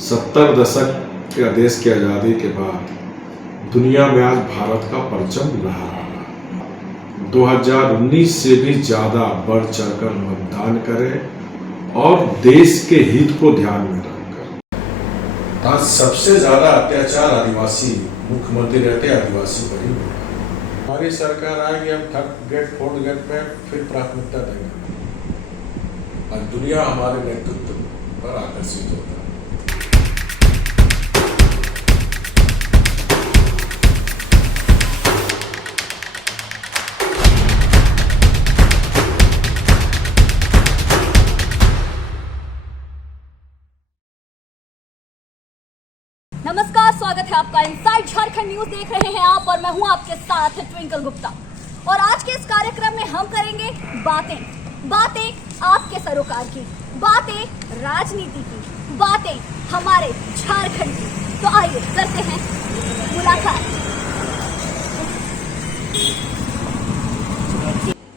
70 दशक के देश की आज़ादी के बाद दुनिया में आज भारत का परचम लहरा रहा है। 2019 से भी ज़्यादा बढ़ चढ़कर मतदान करें और देश के हित को ध्यान में रखकर। आज सबसे ज़्यादा अत्याचार आदिवासी मुख्यमंत्री रहते आदिवासी पर ही हो रहा है। हमारी सरकार आएगी, हम थर्ड गेट फोर्थ गेट पे फिर प्राथमिकता देंगे। आज दुनिया हमारे नेतृत्व पर आकर्षित होता है। नमस्कार, स्वागत है आपका इनसाइड झारखंड न्यूज देख रहे हैं आप और मैं हूं आपके साथ ट्विंकल गुप्ता। और आज के इस कार्यक्रम में हम करेंगे बातें आपके सरोकार की, बातें राजनीति की, बातें हमारे झारखंड की। तो आइए करते हैं मुलाकात।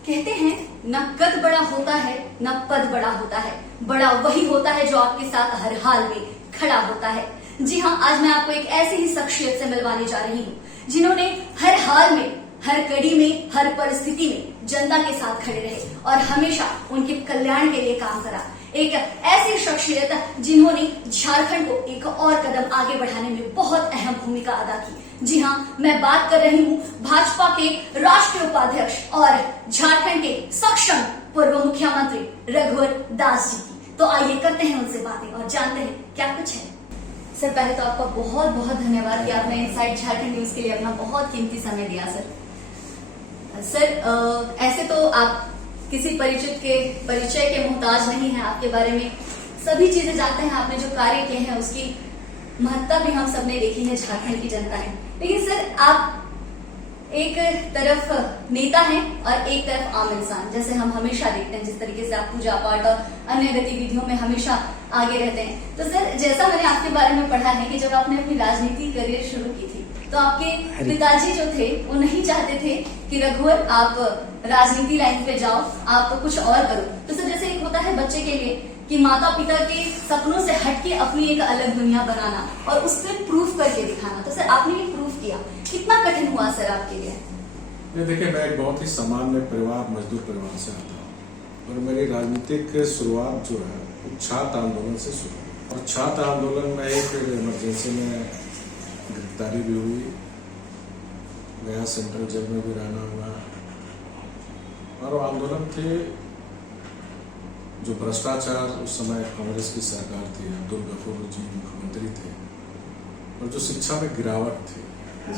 कहते हैं न कद बड़ा होता है न पद बड़ा होता है, बड़ा वही होता है जो आपके साथ हर हाल में खड़ा होता है। जी हाँ, आज मैं आपको एक ऐसी ही शख्सियत से मिलवाने जा रही हूँ जिन्होंने हर हाल में, हर कड़ी में, हर परिस्थिति में जनता के साथ खड़े रहे और हमेशा उनके कल्याण के लिए काम करा। एक ऐसी शख्सियत जिन्होंने झारखंड को एक और कदम आगे बढ़ाने में बहुत अहम भूमिका अदा की। जी हाँ, मैं बात कर रही हूँ भाजपा के राष्ट्रीय उपाध्यक्ष और झारखंड के सक्षम पूर्व मुख्यमंत्री रघुवर दास जी की। तो आइए करते हैं उनसे बातें और जानते हैं क्या कुछ है। सर, पहले तो आपका बहुत बहुत धन्यवाद कि आपने इनसाइड झारखंड न्यूज के लिए अपना बहुत कीमती समय दिया। सर, ऐसे तो आप किसी परिचय के मोहताज नहीं है। आपके बारे में सभी चीजें जानते हैं। आपने जो कार्य किए हैं उसकी महत्ता भी हम सबने देखी है, झारखंड की जनता ने। लेकिन सर, आप एक तरफ नेता हैं और एक तरफ आम इंसान, जैसे हम हमेशा देखते हैं जिस तरीके से आप पूजा पाठ और अन्य गतिविधियों में हमेशा आगे रहते हैं। तो सर, जैसा मैंने आपके बारे में पढ़ा है कि जब आपने अपनी राजनीति करियर शुरू की थी तो आपके पिताजी जो थे वो नहीं चाहते थे कि रघुवर आप राजनीति लाइन पे जाओ, आप कुछ और करो। तो सर, जैसे एक होता है बच्चे के लिए कि माता पिता के सपनों से हटके अपनी एक अलग दुनिया बनाना और उस पर प्रूफ करके दिखाना, तो सर आपने ये प्रूफ किया। कितना कठिन हुआ सर आपके लिए? देखिए, मैं एक बहुत ही सामान्य परिवार, मजदूर परिवार से आता हूँ और मेरी राजनीतिक शुरुआत जो है वो छात्र आंदोलन से शुरू हुई। और छात्र आंदोलन में एक इमरजेंसी में गिरफ्तारी भी हुई, गया सेंट्रल जेल में भी रहना हुआ। और वो आंदोलन थे जो भ्रष्टाचार, उस समय कांग्रेस की सरकार थी, अब्दुल गफूर जी मुख्यमंत्री थे, और जो शिक्षा में गिरावट थी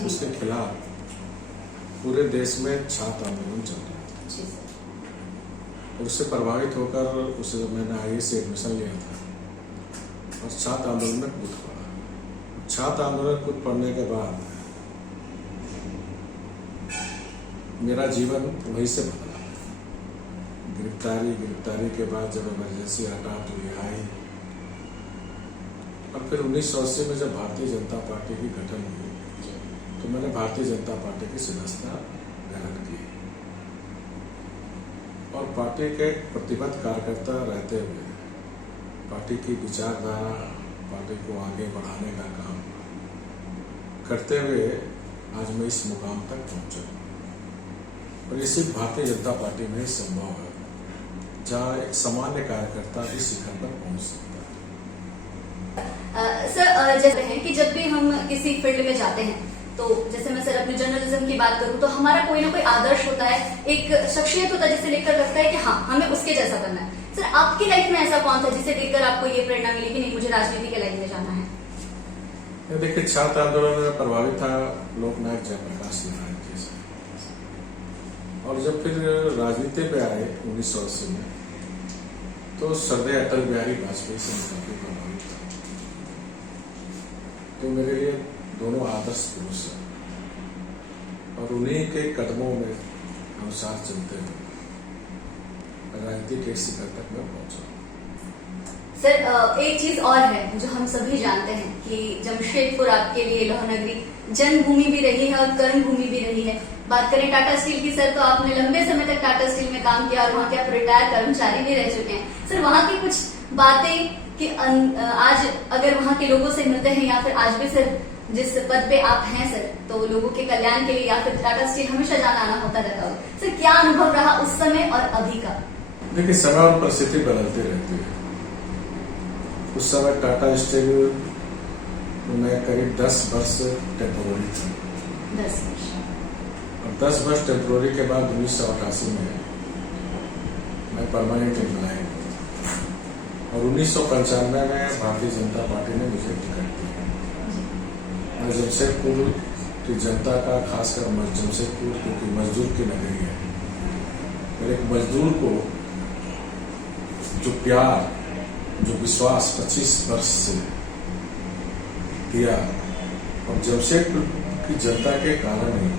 उसके खिलाफ पूरे देश में छात्र आंदोलन चल रहा था। और उससे प्रभावित होकर उसे मैंने आईए से एडमिशन लिया था और छात्र आंदोलन में कूद पड़ा। छात्र आंदोलन कूद पड़ने के बाद मेरा जीवन वहीं से बदला। गिरफ्तारी के बाद जब इमरजेंसी हटा तो रिहाई, और फिर 1980 में जब भारतीय जनता पार्टी की गठन हुई तो मैंने भारतीय जनता पार्टी की सदस्यता ग्रहण की और पार्टी के प्रतिबद्ध कार्यकर्ता रहते हुए पार्टी की विचारधारा, पार्टी को आगे बढ़ाने का काम करते हुए आज मैं इस मुकाम तक पहुंचा। और ये सिर्फ भारतीय जनता पार्टी में ही संभव है जहाँ एक सामान्य कार्यकर्ता भी शिखर पर पहुंच सकता है। सर, जैसे है कि जब भी हम किसी फील्ड में जाते हैं तो जैसे मैं सर अपने जर्नलिज्म की बात करूं तो हमारा कोई ना कोई आदर्श होता है, एक शख्सियत होता है जिसे देखकर लगता है कि हाँ, हमें उसके जैसा बनना है। सर, आपकी लाइफ में ऐसा कौन था जिसे देखकर आपको ये प्रेरणा मिली कि नहीं, मुझे राजनीति के लाइन में जाना है? देखिए, छात्र आंदोलन में प्रभावित था लोकनायक जयप्रकाश नारायण जी से, और जब फिर राजनीति पे आए 1980 में तो श्रद्धेय अटल बिहारी वाजपेयी से काफी प्रभावित था। तो मेरे लिए दोनों आदर्श पुरुष हैं और उन्हीं के कदमों में अनुसार चलते हुए राजनीति के शिखर तक मैं पहुंचा। सर, एक चीज और है जो हम सभी जानते हैं कि जमशेदपुर आपके लिए लौह नगरी जन्मभूमि भी रही है और कर्मभूमि भी रही है। बात करें टाटा स्टील की सर, तो आपने लंबे समय तक टाटा स्टील में काम किया और वहाँ के आप रिटायर कर्मचारी भी रह चुके हैं। सर, वहाँ की कुछ बातें कि आज अगर वहाँ के लोगों से मिलते हैं या फिर आज भी सर जिस पद पे आप हैं सर, तो लोगों के कल्याण के लिए या फिर टाटा स्टील हमेशा जाना आना होता रहता हो सर, क्या अनुभव रहा उस समय और अभी का? देखिए, समय और परिस्थिति बदलती रहती है। उस समय टाटा स्टील में करीब 10 वर्ष टेम्पोररी था। 10 वर्ष। और 10 वर्ष टेम्पोररी के बाद 1988 में मैं परमानेंट एम्प्लॉय हूँ और 1995 में भारतीय जनता पार्टी ने मुझे टिकट दिया। और जमशेदपुर की जनता का, खासकर जमशेदपुर क्योंकि मजदूर की नगरी है, और एक मजदूर को जो प्यार, जो विश्वास 25 वर्ष से दिया, और जमशेदपुर की जनता के कारण ही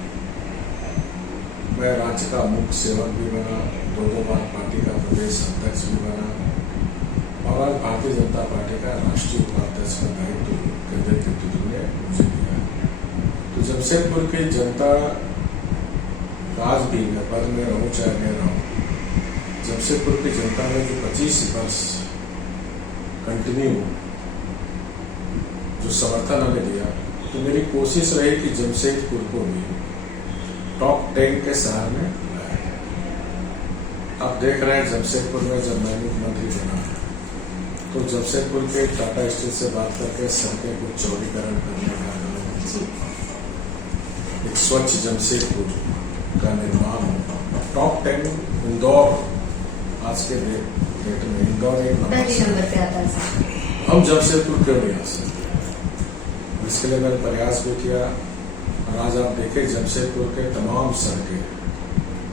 मैं राज्य का मुख्य सेवक भी बना, 2 बार पार्टी का प्रदेश अध्यक्ष भी बना, और आज भारतीय जनता पार्टी का राष्ट्रीय उपाध्यक्ष का दायित्व केंद्रीय नेतृत्व ने मुझे दिया। तो जमशेदपुर की जनता, आज भी मैं पद में रहूं चाहे न रहूं, जमशेदपुर की जनता ने जो 25 वर्ष कंटिन्यू जो समर्थन हमें दिया, तो मेरी कोशिश रही कि जमशेदपुर को भी टॉप 10 के शहर में लाया। आप देख रहे हैं जमशेदपुर में जब मैं मुख्यमंत्री बना तो जमशेदपुर के टाटा स्टील से बात करके सड़कें को चौड़ीकरण करने का, एक स्वच्छ जमशेदपुर का निर्माण हो। टॉप 10 इंदौर आज के डेट में इंदौर एक नंबर पे आता है। हम जमशेदपुर क्यों नहीं आ सकते? इसके लिए मैंने प्रयास भी किया और आज आप देखें जमशेदपुर के तमाम सड़कें,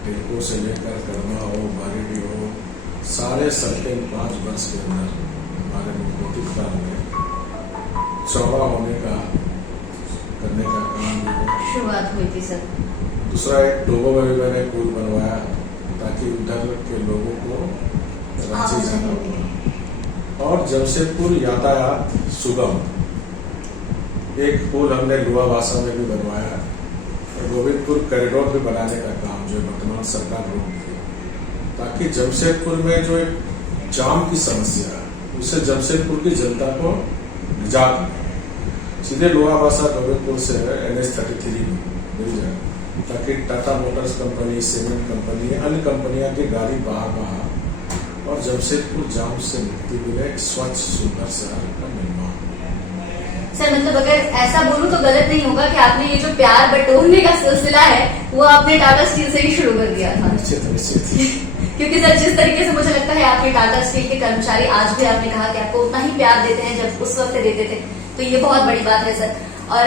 टिलको से लेकर कर्मा हो, बारीडी हो, सारे सड़कें 5 वर्ष के अंदर हमारे मुख्यमंत्री काल में चौड़ा होने का, करने का काम भी हो, शुरुआत हुई थी सर। दूसरा एक डोबो में भी मैंने पुल बनवाया ताकि उधर के लोगों को रांची जाना हो, और जमशेदपुर यातायात सुगम, एक पुल हमने लुआबासा में भी बनवाया, और गोविंदपुर कॉरिडोर भी बनाने का काम जो वर्तमान सरकार रोक दी, ताकि जमशेदपुर में जो एक जाम की समस्या है उससे जमशेदपुर की जनता को निजात मिले। सीधे लोहाबासा गोविंदपुर से NH-33 मिल जाए ताकि Tata Motors company, cement company, अन्य कंपनियां की गाड़ी बाहर और जमशेदपुर जाम से मुक्ति मिले, स्वच्छ सुंदर शहर का निर्माण। सर मतलब अगर ऐसा बोलूं तो गलत नहीं होगा कि आपने ये जो प्यार बटोरने का सिलसिला है वो आपने टाटा स्टील से ही शुरू कर दिया था? निश्चित। क्योंकि सर जिस तरीके से मुझे लगता है आपके टाटा स्टील के कर्मचारी आज भी, आपने कहा कि आपको उतना ही प्यार देते हैं जब उस वक्त देते थे, तो ये बहुत बड़ी बात है सर। और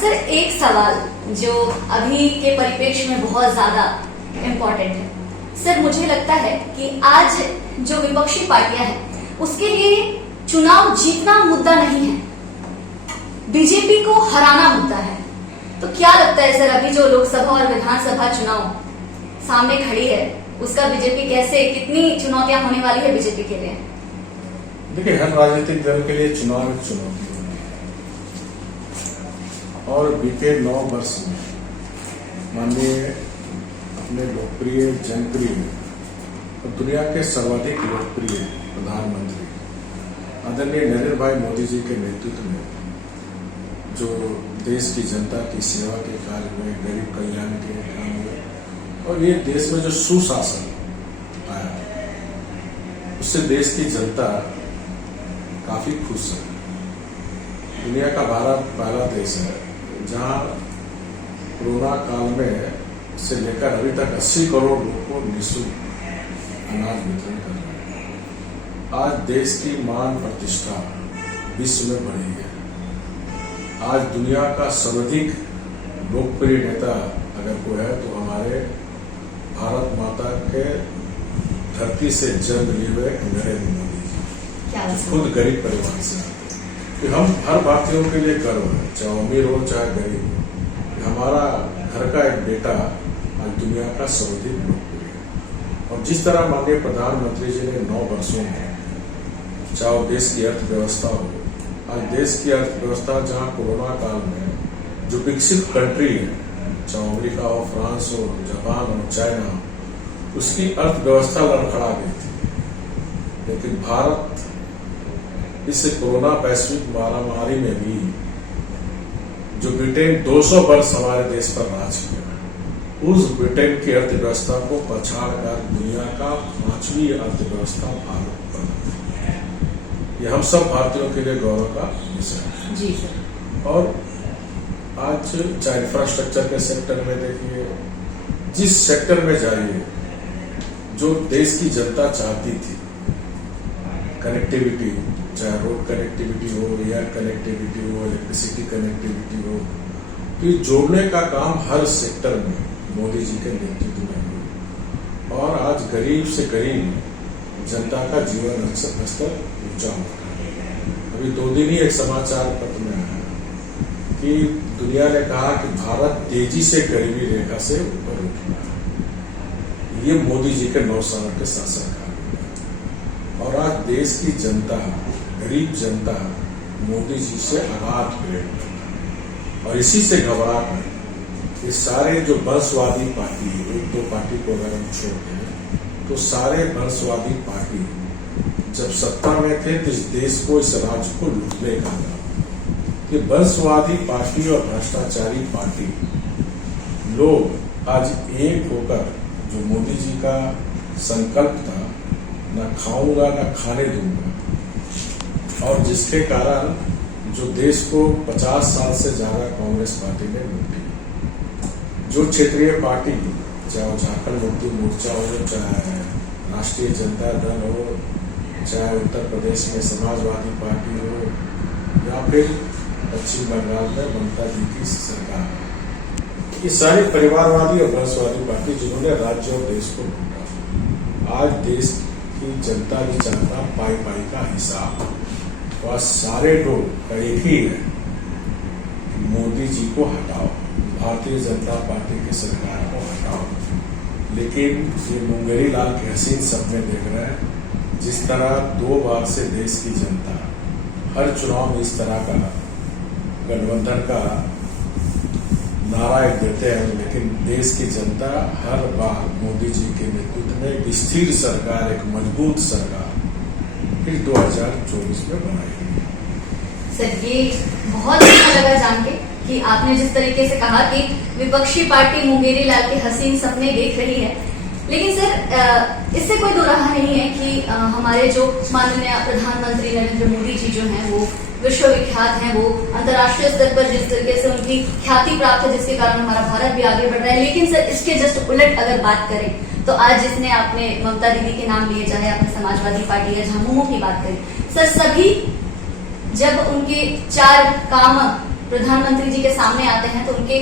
सर एक सवाल जो अभी के परिप्रेक्ष्य में बहुत ज्यादा इम्पोर्टेंट है सर, मुझे लगता है कि आज जो विपक्षी पार्टियां हैं उसके लिए चुनाव जीतना मुद्दा नहीं है, बीजेपी को हराना मुद्दा है। तो क्या लगता है सर अभी जो लोकसभा और विधानसभा चुनाव सामने खड़ी है उसका बीजेपी कैसे, कितनी चुनौतियां होने वाली है बीजेपी के लिए? देखिए, हर राजनीतिक दल के लिए चुनाव एक चुनौती है, और बीते 9 वर्ष में माननीय अपने लोकप्रिय, जनप्रिय और दुनिया के सर्वाधिक लोकप्रिय प्रधानमंत्री आदरणीय नरेंद्र भाई मोदी जी के नेतृत्व में जो देश की जनता की सेवा के कार्य में, गरीब कल्याण के काम में, और ये देश में जो सुशासन आया उससे देश की जनता काफी खुश है। दुनिया का भारत पहला देश है जहां कोरोना काल में से लेकर अभी तक 80 करोड़ लोगों को निःशुल्क अनाज वितरण कर रहे हैं। आज देश की मान प्रतिष्ठा विश्व में बढ़ी है। आज दुनिया का सर्वाधिक लोकप्रिय नेता अगर कोई है तो हमारे भारत माता के धरती से जन्म लिए हुए नरेंद्र मोदी जी, खुद गरीब परिवार से आते हैं। कि हम हर भारतीयों के लिए गर्व है, चाहे अमीर हो चाहे गरीब हो, हमारा घर का एक बेटा आज दुनिया का सर्वाधिक लोकप्रिय है। और जिस तरह माननीय प्रधानमंत्री जी ने 9 वर्षों में, चाहे देश की अर्थव्यवस्था हो, आज देश की अर्थव्यवस्था जहां कोरोना काल में जो विकसित कंट्री है, चाहे अमेरिका हो, फ्रांस हो, जापान हो, चाइना हो, उसकी अर्थव्यवस्था लड़खड़ा गई थी, लेकिन भारत इस कोरोना वैश्विक महामारी में भी जो ब्रिटेन 200 वर्ष हमारे देश पर राज किया, उस ब्रिटेन की अर्थव्यवस्था को पछाड़कर दुनिया का 5वीं अर्थव्यवस्था भारत बना। ये हम सब भारतीयों के लिए गौरव का विषय है। जी सर। और आज चाहे इंफ्रास्ट्रक्चर के सेक्टर में देखिए, जिस सेक्टर में जाइए, जो देश की जनता चाहती थी, कनेक्टिविटी, चाहे रोड कनेक्टिविटी हो, एयर कनेक्टिविटी हो, इलेक्ट्रिसिटी कनेक्टिविटी हो, तो ये जोड़ने का काम हर सेक्टर में मोदी जी के नेतृत्व में हुआ। और आज गरीब से गरीब जनता का जीवन स्तर ऊंचा हो रहा है। अभी 2 दिन ही एक समाचार पत्र में आया कि दुनिया ने कहा कि भारत तेजी से गरीबी रेखा से ऊपर उठ रहा है। ये मोदी जी के 9 साल के शासन का। और आज देश की जनता, गरीब जनता मोदी जी से अगाध प्रेम करता है। और इसी से घबरा कर ये सारे जो वंशवादी पार्टी, 1-2 पार्टी को अगर हम छोड़ दें, तो सारे वंशवादी पार्टी जब सत्ता में थे तो इस देश को, इस राज्य को लूटने का था। कि वंशवादी पार्टी और भ्रष्टाचारी पार्टी लोग आज एक होकर, जो मोदी जी का संकल्प था, न खाऊंगा न खाने दूंगा, और जिसके कारण जो देश को 50 साल से ज्यादा कांग्रेस पार्टी ने लूटी। जो क्षेत्रीय पार्टी, चाहे वो झारखंड मुक्ति मोर्चा हो, चाहे राष्ट्रीय जनता दल हो, चाहे उत्तर प्रदेश में समाजवादी पार्टी हो, या फिर पश्चिम बंगाल में ममता जी की सरकार, ये सारी परिवारवादी और वंशवादी पार्टी जिन्होंने राज्य और देश को लूटा। आज देश की जनता भी चाहता पाई का हिसाब। तो आज सारे लोग का एक ही है, मोदी जी को हटाओ, भारतीय जनता पार्टी की सरकार को हटाओ। लेकिन ये मुंगेरी लाल के हसीन सपने देख रहे हैं। जिस तरह 2 बार से देश की जनता हर चुनाव में इस तरह का गठबंधन का नारा देते हैं, लेकिन देश की जनता हर बार मोदी जी के नेतृत्व में एक स्थिर सरकार, एक मजबूत सरकार फिर 2024 में बनाएगी। सर, ये बहुत अच्छा लगा जान के कि आपने जिस तरीके से कहा कि विपक्षी पार्टी मुंगेरी लाल के हसीन सपने देख रही है। लेकिन सर, इससे कोई दो राह नहीं है कि हमारे जो माननीय प्रधानमंत्री नरेंद्र मोदी जी जो हैं, वो विश्वविख्यात हैं, वो अंतर्राष्ट्रीय स्तर पर जिस तरीके से उनकी ख्याति प्राप्त है, जिसके कारण हमारा भारत भी आगे बढ़ रहा है। लेकिन सर, इसके जस्ट उलट अगर बात करें तो आज जिसने आपने ममता दीदी के नाम लिए, चाहे आपने समाजवादी पार्टी या झामुमो की बात करी, सर सभी जब उनके 4 काम प्रधानमंत्री जी के सामने आते हैं तो उनके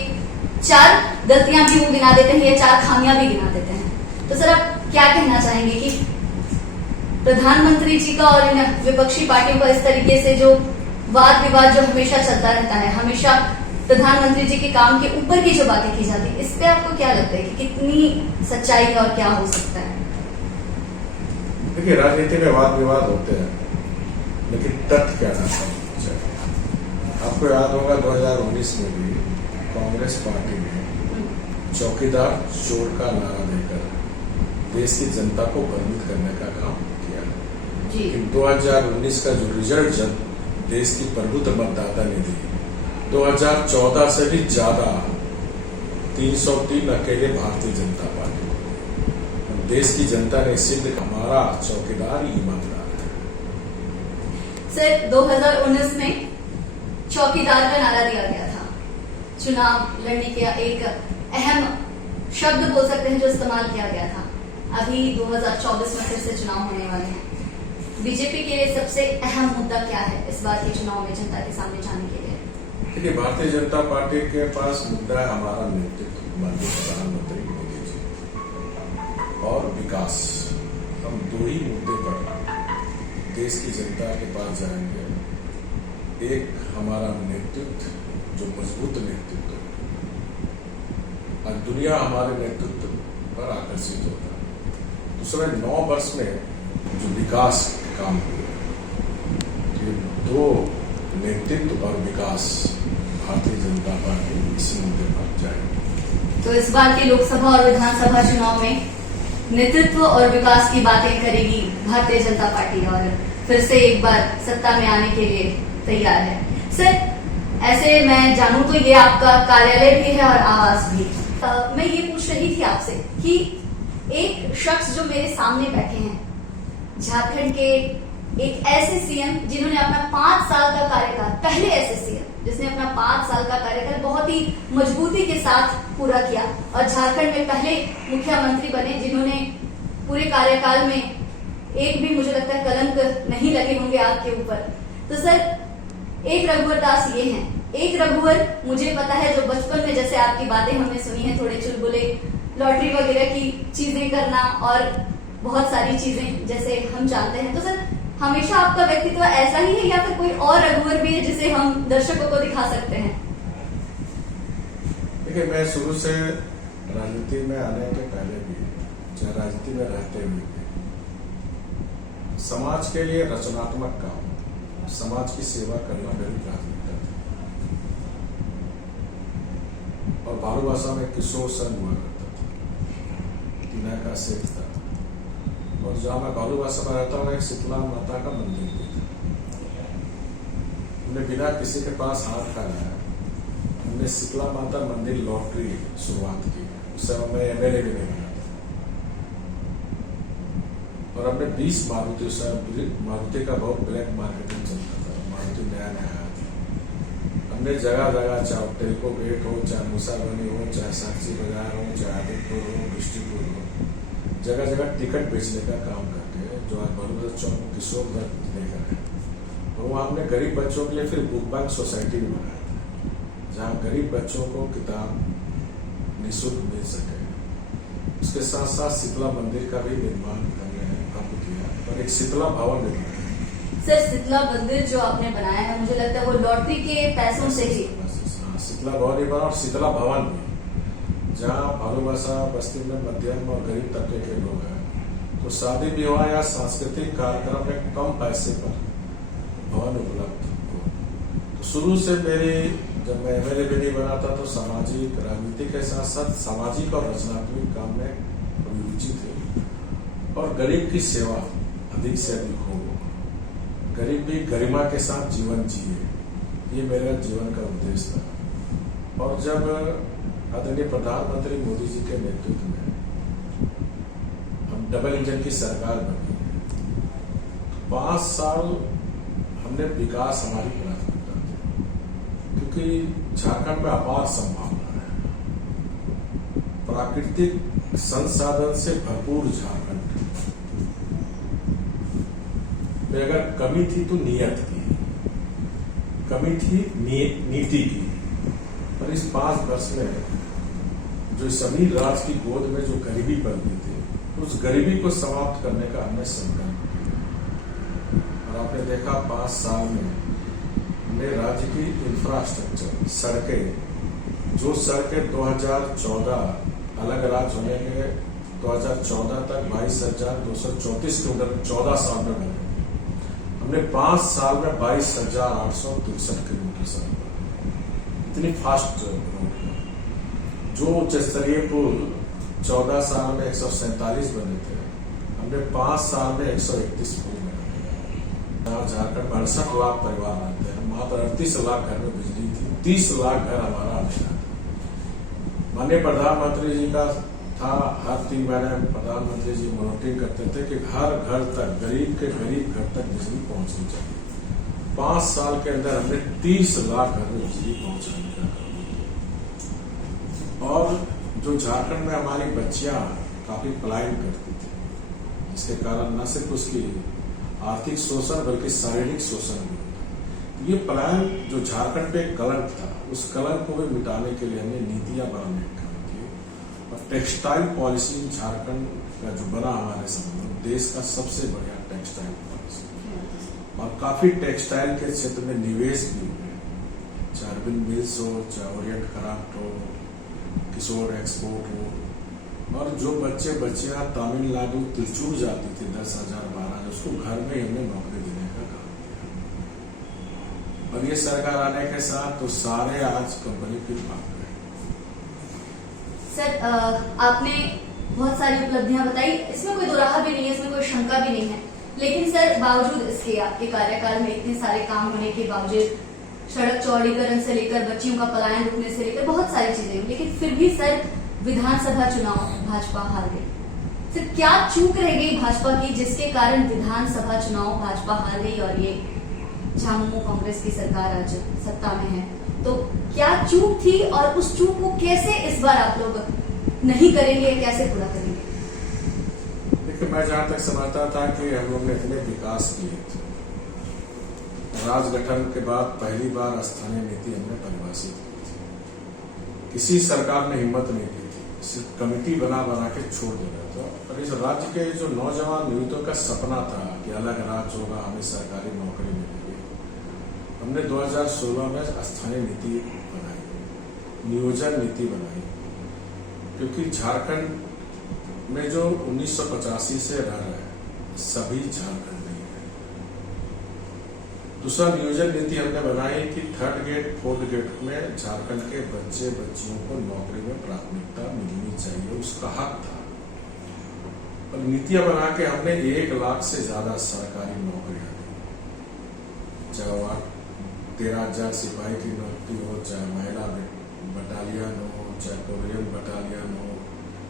4 गलतियां भी वो गिना देते हैं या 4 खामियां भी गिना देते हैं। तो सर, आप क्या कहना चाहेंगे कि प्रधानमंत्री जी का और इन विपक्षी पार्टियों का इस तरीके से जो वाद विवाद जो हमेशा चलता रहता है, हमेशा प्रधानमंत्री जी के काम के ऊपर की जो बातें की जाती है, इस पे आपको क्या लगता है कि कितनी सच्चाई है और क्या हो सकता है? देखिए, राजनीति में वाद विवाद होते हैं, लेकिन तथ्य क्या रहता है? आपको याद होगा 2019 में भी कांग्रेस पार्टी ने चौकीदार चोर का नारा देकर देश की जनता को भ्रमित करने का काम किया। लेकिन 2019 का जो रिजल्ट देश की प्रबुद्ध मतदाता ने दी, 2014 से भी ज्यादा 303 अकेले भारतीय जनता पार्टी। देश की जनता ने सिद्ध हमारा चौकीदार ईमानदार है। सर, 2019 में चौकीदार का नारा दिया गया था। चुनाव लड़ने के एक अहम शब्द बोल सकते हैं जो इस्तेमाल किया गया था। अभी 2024 में फिर से चुनाव होने वाले हैं। बीजेपी के लिए सबसे अहम मुद्दा क्या है इस बार के चुनाव में जनता के सामने जाने के लिए? देखिए, भारतीय जनता पार्टी के पास मुद्दा है हमारा नेतृत्व, माननीय प्रधानमंत्री मोदी जी और विकास। हम 2 ही मुद्दे पर देश की जनता के पास जाएंगे। एक हमारा नेतृत्व, जो मजबूत नेतृत्व, और दुनिया हमारे नेतृत्व पर आकर्षित होता है। दूसरा, 9 वर्ष में जो विकास काम हुए, ये 2 नेतृत्व और विकास भारतीय जनता पार्टी इसी मुद्दे पर जाएगी। तो इस बार के लोकसभा और विधानसभा चुनाव में नेतृत्व और विकास की बातें करेगी भारतीय जनता पार्टी और फिर से एक बार सत्ता में आने के लिए तैयार है। सर, ऐसे मैं जानूं तो ये आपका कार्यालय भी है और आवास भी। मैं ये पूछ रही थी आपसे कि एक शख्स जो मेरे सामने बैठे हैं, झारखंड के एक ऐसे सीएम जिन्होंने अपना 5 साल का कार्यकाल, पहले ऐसे सीएम जिसने अपना 5 साल का कार्यकाल बहुत ही मजबूती के साथ पूरा किया और झारखंड में पहले मुख्यमंत्री बने जिन्होंने पूरे कार्यकाल में एक भी, मुझे लगता है, कलंक नहीं लगे होंगे आपके ऊपर। तो सर, एक रघुवर दास ये हैं। एक रघुवर मुझे पता है जो बचपन में जैसे आपकी बातें हमने सुनी है, थोड़े चुलबुले, लॉटरी वगैरह की चीजें करना और बहुत सारी चीजें जैसे हम जानते हैं। तो सर, हमेशा आपका व्यक्तित्व ऐसा ही है या फिर कोई और रघुवर भी है जिसे हम दर्शकों को दिखा सकते हैं? देखिए, मैं शुरू से राजनीति में आने के पहले भी, चाहे राजनीति में रहते हुए भी, समाज के लिए रचनात्मक काम, समाज की सेवा करना मेरी प्राथमिकता थी। और भालूबासा में किशोर संघ हुआ करता था, टीना का सेठ था, और जहां मैं भालूबासा में रहता हूँ एक शीतला माता का मंदिर भी था। हमने बिना किसी के पास हाथ फैलाया हमने शीतला माता मंदिर लॉटरी शुरुआत की। उस समय मैं एमएलए भी नहीं बना था और हमने 20 मारुति, उस समय मारुति का बहुत ब्लैक मार्केटिंग चलता था, मारुति नया नया आया था। हमने जगह जगह, चाहे टेल्को गेट हो, चाहे मूसागनी हो, चाहे साक्षी बाजार हो, चाहे आदिपुर हो, बिष्टुपुर हो, जगह जगह टिकट बेचने का काम करके, जो आज भालूबासा चौक में किशोर दत्त देख रहे हैं, और वहाँ हमने गरीब बच्चों के लिए फिर बुक बैंक सोसाइटी भी बनाया था, जहाँ गरीब बच्चों को किताब निःशुल्क मिल सके। उसके साथ साथ शीतला मंदिर का भी निर्माण हमने अब किया और एक शीतला भवन भी बनाया। सर, शीतला मंदिर जो आपने बनाया है, मुझे लगता है वो लॉटरी के पैसों से ही। शीतला भवन भी बना और शीतला भवन भी, जहाँ भालूबासा बस्ती में मध्यम और गरीब तबके के लोग हैं, तो शादी विवाह या सांस्कृतिक कार्यक्रम में कम पैसे पर भवन उपलब्ध हो। तो शुरू से मेरी, जब मैं एमएलए भी नहीं बना था, तो सामाजिक राजनीति के साथ साथ सामाजिक और रचनात्मक काम में रुचि थी और गरीब की सेवा अधिक से अधिक हो, गरीब भी गरिमा के साथ जीवन जिए, ये मेरा जीवन का उद्देश्य था। और जब आदरणीय प्रधानमंत्री मोदी जी के नेतृत्व में हम डबल इंजन की सरकार बनी, 5 साल हमने विकास हमारी प्राथमिकता थी, क्योंकि झारखंड में अपार संभावना है, प्राकृतिक संसाधन से भरपूर झारखंड में। अगर कमी थी तो नियत की, कमी थी नीति की। और इस 5 वर्ष में जो सभी राज्य की गोद में जो गरीबी पल गई थी, उस गरीबी को समाप्त करने का हमने संकल्प किया। और आपने देखा 5 साल में हमने राज्य की इंफ्रास्ट्रक्चर, सड़कें, जो सड़कें 2014 अलग राज्य होने के 2014 तक 22,234 किलोमीटर 14 साल में बने, हमने 5 साल में 22,863 किलोमीटर सड़क, इतनी फास्ट रोड। जो उच्च स्तरीय पुल 14 साल में 147 बने थे, हमने 5 साल में 131 पुल बनाए। झारखंड में 68 लाख परिवार रहते हैं, मात्र 38 लाख घर में बिजली थी, 30 लाख घर हमारा अंधेरा था। माननीय प्रधानमंत्री जी का था, हर 3 महीने प्रधानमंत्री जी मॉनिटरिंग करते थे कि हर घर तक, गरीब के गरीब घर तक बिजली पहुंचनी चाहिए। 5 साल के अंदर हमने 30 लाख घर में बिजली पहुंचाने का काम किया। और जो झारखंड में हमारी बच्चियां काफी पलायन करती थी, जिसके कारण न सिर्फ उसकी आर्थिक शोषण बल्कि शारीरिक शोषण भी होता। ये पलायन जो झारखंड पे कलंक था, उस कलंक को भी मिटाने के लिए हमने नीतियां बनाने का काम किया। और टेक्सटाइल पॉलिसी झारखंड का जो बना हमारे सामने, देश का सबसे बढ़िया टेक्सटाइल पॉलिसी, और काफी टेक्सटाइल के क्षेत्र में निवेश भी हुए, चाहे अरविंद मिल्स हो, चाहे ओरिएंट क्राफ्ट हो, किशोर एक्सपोर्ट हो। और जो बच्चे बच्चियां तमिलनाडु तिरचूर जाती थी 10,000-12,000, उसको घर में हमने नौकरी देने का काम किया। और ये सरकार आने के साथ तो सारे आज कंपनी फिर भाग गए। सर, आपने बहुत सारी उपलब्धियां बताई, इसमें कोई दोराहा भी नहीं है, इसमें कोई शंका भी नहीं है। लेकिन सर बावजूद इसके आपके कार्यकाल में इतने सारे काम होने के बावजूद, सड़क चौड़ीकरण से लेकर बच्चियों का पलायन रुकने से लेकर बहुत सारी चीजें हुई, लेकिन फिर भी सर विधानसभा चुनाव भाजपा हार गई। सर क्या चूक रह गई भाजपा की जिसके कारण विधानसभा चुनाव भाजपा हार गई और ये झामुमो कांग्रेस की सरकार आज सत्ता में है? तो क्या चूक थी और उस चूक को कैसे इस बार आप लोग नहीं करेंगे, कैसे पूरा करेंगे? देखिए, मैं जहां तक समझता था कि हम लोग ने इतने विकास किए थे, राज गठन के बाद पहली बार स्थानीय नीति हमने परिभाषित की थी। किसी सरकार ने हिम्मत नहीं की थी, सिर्फ कमेटी बना बना के छोड़ देना था। और इस राज्य के जो नौजवान युवकों का सपना था कि अलग राज्य होगा, हमें सरकारी नौकरी मिलेगी, हमने 2016 में स्थानीय नीति बनाई, नियोजन नीति बनाई। क्योंकि झारखंड में जो 1985 से रह रहे हैं सभी झारखंड में है। दूसरा नियोजन नीति हमने बनाई कि 3rd गेट 4th गेट में झारखंड के बच्चे बच्चियों को नौकरी में प्राथमिकता मिलनी चाहिए, उसका हक था। और नीतियां बना के हमने 1 लाख से ज्यादा सरकारी नौकरियां दी, चाहे वह 13,000 सिपाही की नौकरी हो, चाहे महिला बटालियन हो, चाहे कोरियन बटालियन हो,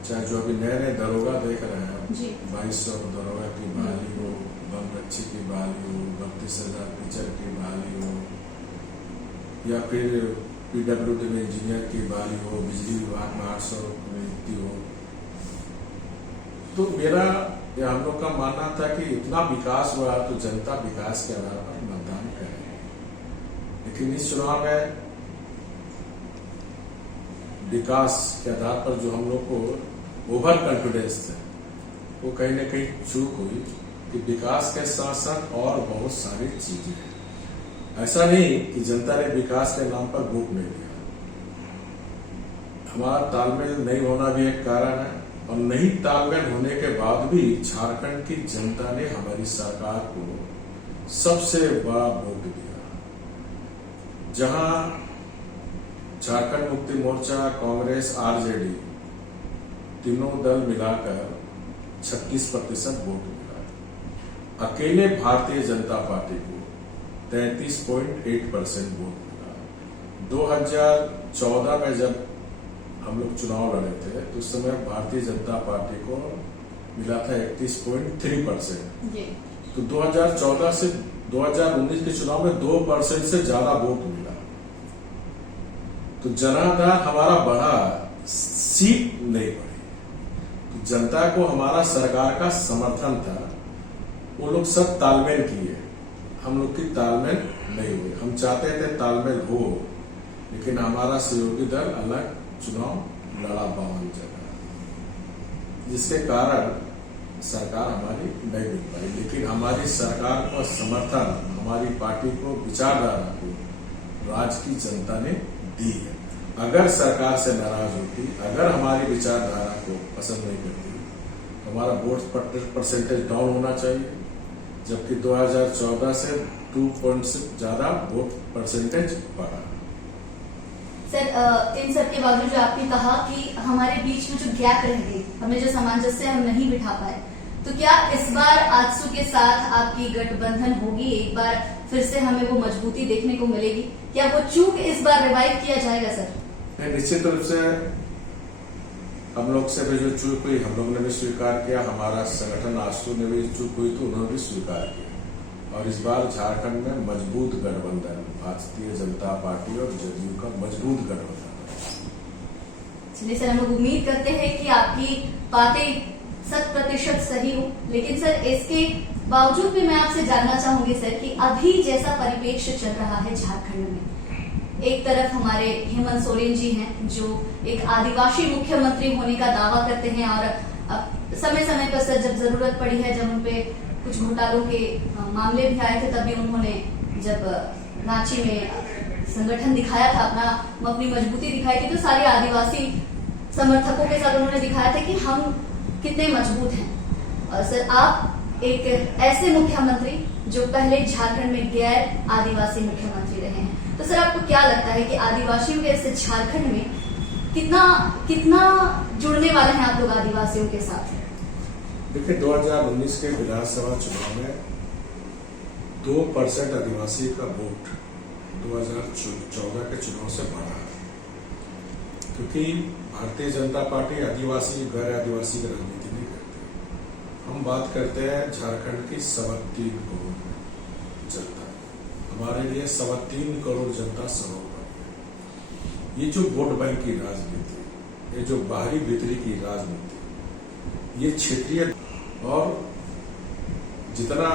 चाहे जो अभी नए नए दरोगा देख रहे हैं, 2200 दरोगा की बहाली हो, बमबच्ची की बहाली हो, 32,000 टीचर की बहाली हो, या फिर PWD में इंजीनियर की बहाली हो, बिजली विभाग में 800 नियुक्ति हो। तो मेरा या हम लोग का मानना था कि इतना विकास हुआ तो जनता विकास के आधार पर मतदान करे। लेकिन इस चुनाव में विकास के आधार पर जो हम लोग को ओवर कॉन्फिडेंस थे, वो कहीं न कहीं चूक हुई कि विकास के साथ साथ और बहुत सारी चीजें हैं। ऐसा नहीं कि जनता ने विकास के नाम पर वोट नहीं दिया। हमारा तालमेल नहीं होना भी एक कारण है, और नहीं तालमेल होने के बाद भी झारखंड की जनता ने हमारी सरकार को सबसे बड़ा वोट दिया। जहां झारखंड मुक्ति मोर्चा, कांग्रेस, RJD तीनों दल मिलाकर 36% वोट मिला। अकेले भारतीय जनता पार्टी को 33.8% वोट मिला। 2014 में जब हम लोग चुनाव लड़े थे तो उस समय भारतीय जनता पार्टी को मिला था 31.3%। तो 2014 से 2019 के चुनाव में 2% से ज्यादा वोट मिला। तो जनाधार हमारा बढ़ा, सीट नहीं बढ़ी। तो जनता को हमारा सरकार का समर्थन था, वो लोग सब तालमेल किए, हम लोग की तालमेल नहीं हुई। हम चाहते थे तालमेल हो, लेकिन हमारा सहयोगी दल अलग चुनाव लड़ा 52 जगह, जिसके कारण सरकार हमारी नहीं मिल पाई। लेकिन हमारी सरकार का समर्थन, हमारी पार्टी को, विचारधारा को राज्य की जनता ने दी है। अगर सरकार से नाराज होती, अगर हमारी विचारधारा को पसंद नहीं करती, तो हमारा वोट परसेंटेज डाउन होना चाहिए, जबकि 2014 से 2 पॉइंट से ज्यादा वोट परसेंटेज बढ़ा। सर, इन सब के बावजूद जो आपने कहा कि हमारे बीच में जो गैप रह गई, हमें जो सामंजस्य हम नहीं बिठा पाए, तो क्या इस बार आजसू के साथ आपकी गठबंधन होगी? एक बार फिर से हमें वो मजबूती देखने को मिलेगी? क्या वो चूक इस बार रिवाइव किया जाएगा सर? नहीं, निश्चित रूप से हम लोग से भी जो चूक हुई हम लोग ने भी स्वीकार किया, हमारा संगठन आजसू ने भी चूक हुई तो उन्होंने भी स्वीकार किया। और इस बार झारखंड में मजबूत गठबंधन, भारतीय जनता पार्टी और जदयू का मजबूत गठबंधन। चलिए सर, हम लोग उम्मीद करते हैं कि आपकी बातें 100% सही हो। लेकिन सर, इसके बावजूद भी मैं आपसे जानना चाहूंगी सर कि अभी जैसा परिप्रेक्ष्य चल रहा है झारखंड में, एक तरफ हमारे हेमंत सोरेन जी हैं जो एक आदिवासी मुख्यमंत्री होने का दावा करते हैं, और अब समय समय पर सर जब जरूरत पड़ी है, जब उनपे कुछ घोटालों के मामले भी आए थे, तभी उन्होंने जब रांची में संगठन दिखाया था अपनी मजबूती दिखाई थी, तो सारे आदिवासी समर्थकों के साथ उन्होंने दिखाया था कि हम कितने मजबूत हैं। और सर, आप एक ऐसे मुख्यमंत्री जो पहले झारखंड में गैर आदिवासी मुख्यमंत्री रहे हैं, तो सर आपको क्या लगता है कि आदिवासियों के ऐसे झारखंड में कितना जुड़ने वाले हैं आप लोग आदिवासियों के साथ? देखिए, 2019 के विधानसभा चुनाव में 2% आदिवासी का वोट 2014 के चुनाव से बढ़ा है, क्योंकि भारतीय जनता पार्टी आदिवासी गैर आदिवासी की राजनीति नहीं करती। हम बात करते हैं झारखंड की 3.25 करोड़ जनता, हमारे लिए 3.25 करोड़ जनता सर्वोपरि। ये जो वोट बैंक की राजनीति, ये जो बाहरी भीतरी की राजनीति, ये क्षेत्रीय, और जितना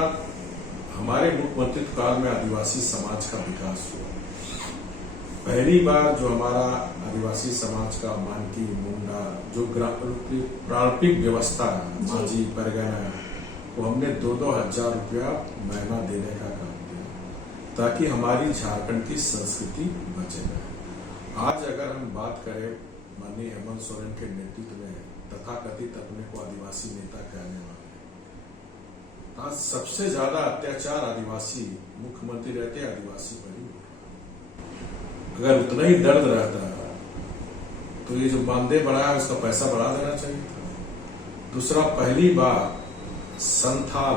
हमारे मुख्यमंत्री काल में आदिवासी समाज का विकास हुआ, पहली बार जो हमारा आदिवासी समाज का मानकी मुंडा जो प्रारंभिक व्यवस्था माझी परगना, वो हमने 2-2 हजार रुपया महीना देने का काम किया, ताकि हमारी झारखंड की संस्कृति बचे रहे। आज अगर हम बात करें माननीय हेमंत सोरेन के नेतृत्व में तथाकथित अपने को आदिवासी नेता कहने वाले, आज सबसे ज्यादा अत्याचार आदिवासी मुख्यमंत्री रहते आदिवासी पर ही हो रहा। अगर उतना ही दर्द रहता तो ये जो मानदेय बढ़ा है उसका पैसा बढ़ा देना चाहिए था। दूसरा, पहली बार संथाल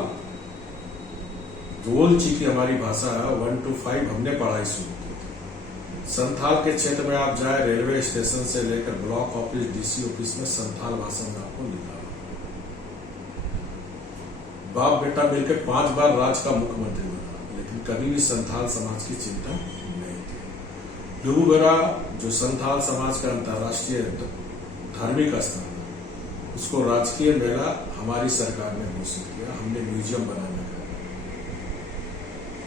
रोलची की हमारी भाषा है 1 to 5 हमने पढ़ाई शुरू की। संथाल के क्षेत्र में आप जाए, रेलवे स्टेशन से लेकर ब्लॉक ऑफिस, डीसी ऑफिस में संथाल भाषा में आपको लिखा। बाप बेटा मिलकर 5 बार राज्य का मुख्यमंत्री बना, लेकिन कभी भी संथाल समाज की चिंता नहीं की। लुगुबरा जो संथाल समाज का अंतर्राष्ट्रीय धार्मिक स्थान है, उसको राजकीय मेला हमारी सरकार ने घोषित किया, हमने म्यूजियम बनाने का।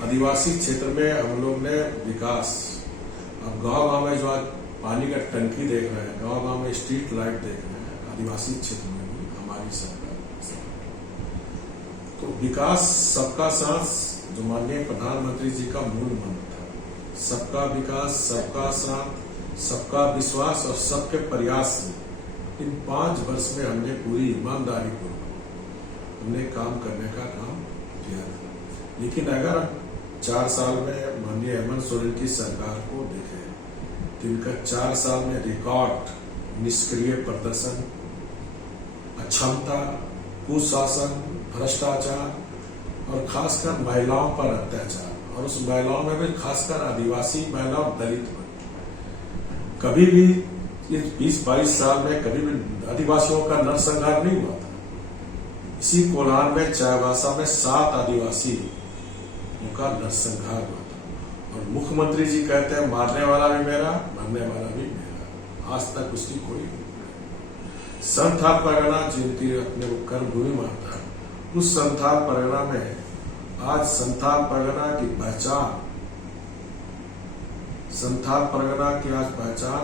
आदिवासी क्षेत्र में हम लोग ने विकास, अब गांव-गांव में जो आज पानी का टंकी देख रहे हैं, गांव-गांव में स्ट्रीट लाइट देख रहे हैं, आदिवासी क्षेत्र में भी हमारी सरकार। तो विकास, सबका साथ, जो माननीय प्रधानमंत्री जी का मूल मंत्र था, सबका विकास, सबका साथ, सबका विश्वास और सबके प्रयास से इन 5 वर्ष में हमने पूरी ईमानदारी पूर्वक हमने काम करने का काम किया था। लेकिन अगर 4 साल में माननीय हेमंत सोरेन की सरकार को देखें तो इनका 4 साल में रिकॉर्ड निष्क्रिय प्रदर्शन, अक्षमता, कुशासन, भ्रष्टाचार और खासकर महिलाओं पर अत्याचार, और उस महिलाओं में भी खासकर आदिवासी महिला और दलित पर। कभी भी इस 20-22 साल में कभी भी आदिवासियों का नरसंहार नहीं हुआ था। इसी कोल्हान में चाईबासा में 7 आदिवासी उनका नरसंहार हुआ था, और मुख्यमंत्री जी कहते हैं मारने वाला भी मेरा, मरने वाला भी मेरा। आज तक उसकी कोई संथाल परगना, जिनकी अपने को कर्मभूमि मानता है, उस संथाल परगना में आज संथाल परगना की पहचान, संथाल परगना की आज पहचान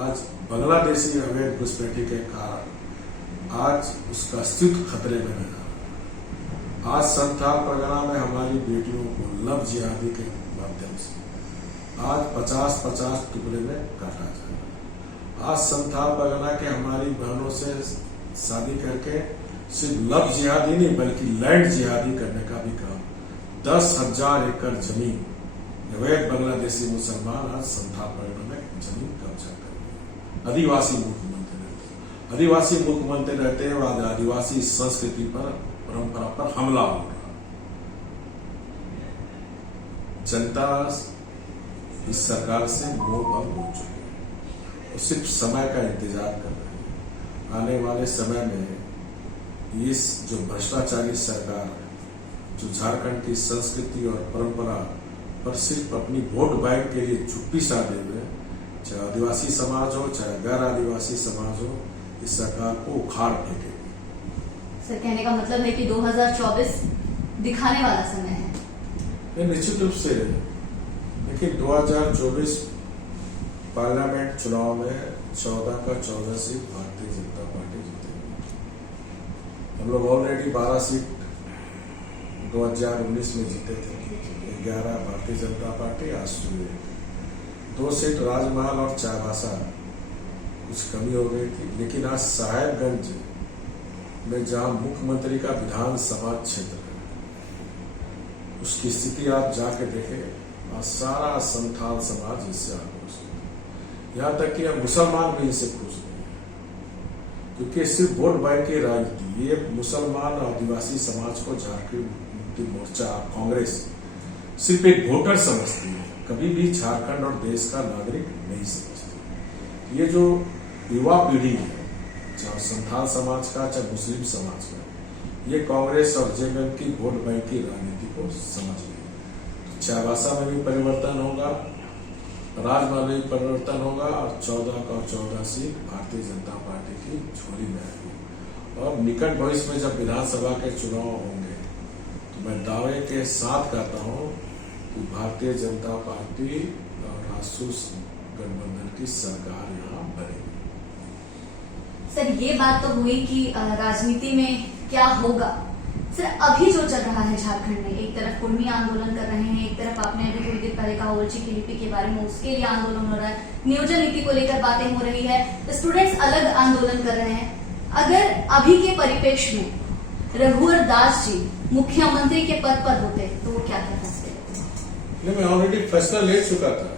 आज बांग्लादेशी अवैध घुसपैठी के कारण आज उसका अस्तित्व खतरे में है। आज संथाल परगना में हमारी बेटियों को लव जिहादी के माध्यम से आज 50-50 टुकड़े में काटा जा रहा है। आज संथाल परगना के हमारी बहनों से शादी करके सिर्फ लव जिहादी नहीं बल्कि लैंड जिहादी करने का भी काम, 10,000 एकड़ जमीन अवैध बांग्लादेशी मुसलमान आज संथाल परगना में जमीन कब्जा कर रहे हैं। आदिवासी मुख्यमंत्री रहते हैं और आदिवासी संस्कृति पर, परंपरा पर हमला हो रहा। जनता इस सरकार से मोह भंग हो चुकी है, वो सिर्फ समय का इंतजार कर रहे हैं। आने वाले समय में इस जो भ्रष्टाचारी सरकार जो झारखंड की संस्कृति और परंपरा पर सिर्फ अपनी वोट बैंक के लिए चुप्पी साधे हुए, चाहे आदिवासी समाज हो चाहे गैर आदिवासी समाज हो, इस सरकार को उखाड़ फेंकेगी। सर, कहने का मतलब है कि 2024 दिखाने वाला समय है। निश्चित रूप से देखिए, 2024 पार्लियामेंट चुनाव में 14 का 14 सीट भारतीय जनता पार्टी जीतेगी। हम लोग ऑलरेडी 12 सीट 2019 में जीते थे, 11 भारतीय जनता पार्टी, आज 2 सीट राजमहल और चाईबासा कुछ कमी हो गई थी। लेकिन आज साहेबगंज में जहां मुख्यमंत्री का विधानसभा क्षेत्र है, उसकी स्थिति आप जाके देखें, सारा संथाल समाज इससे आक्रोशित है। यहाँ तक कि अब मुसलमान भी इनसे खुश नहीं है, क्योंकि सिर्फ वोट बैंक की राजनीति, ये मुसलमान और आदिवासी समाज को झारखंड मुक्ति मोर्चा कांग्रेस सिर्फ एक वोटर समझती है, कभी भी झारखंड और देश का नागरिक नहीं समझती। ये जो युवा पीढ़ी है, चाहे संथाल समाज का चाहे मुस्लिम समाज का, ये कांग्रेस और जेएमएम की वोट बैंक की राजनीति को समझ गई। चाईबासा में भी परिवर्तन होगा, राजमा में भी परिवर्तन होगा और 14 का 14 सीट भारतीय जनता पार्टी की झोली में आएगी। और निकट भविष्य में जब विधानसभा के चुनाव होंगे तो मैं दावे के साथ कहता हूं कि भारतीय जनता पार्टी और राष्ट्रीय गठबंधन की सरकार यहाँ बनेगी। सर, ये बात तो हुई कि राजनीति में क्या होगा। सर, अभी जो चल रहा है झारखंड में, एक तरफ कुर्मी आंदोलन कर रहे हैं, एक तरफ आपने अभी थोड़ी देर पहले कहा ओल्ची की लिपि के बारे में, उसके लिए आंदोलन हो रहा है, नियोजन नीति को लेकर बातें हो रही है, स्टूडेंट्स अलग आंदोलन कर रहे हैं। अगर अभी के परिप्रेक्ष्य में रघुवर दास जी मुख्यमंत्री के पद पर होते तो वो क्या क्या फैसले लेते? मैं ऑलरेडी फैसला ले चुका था।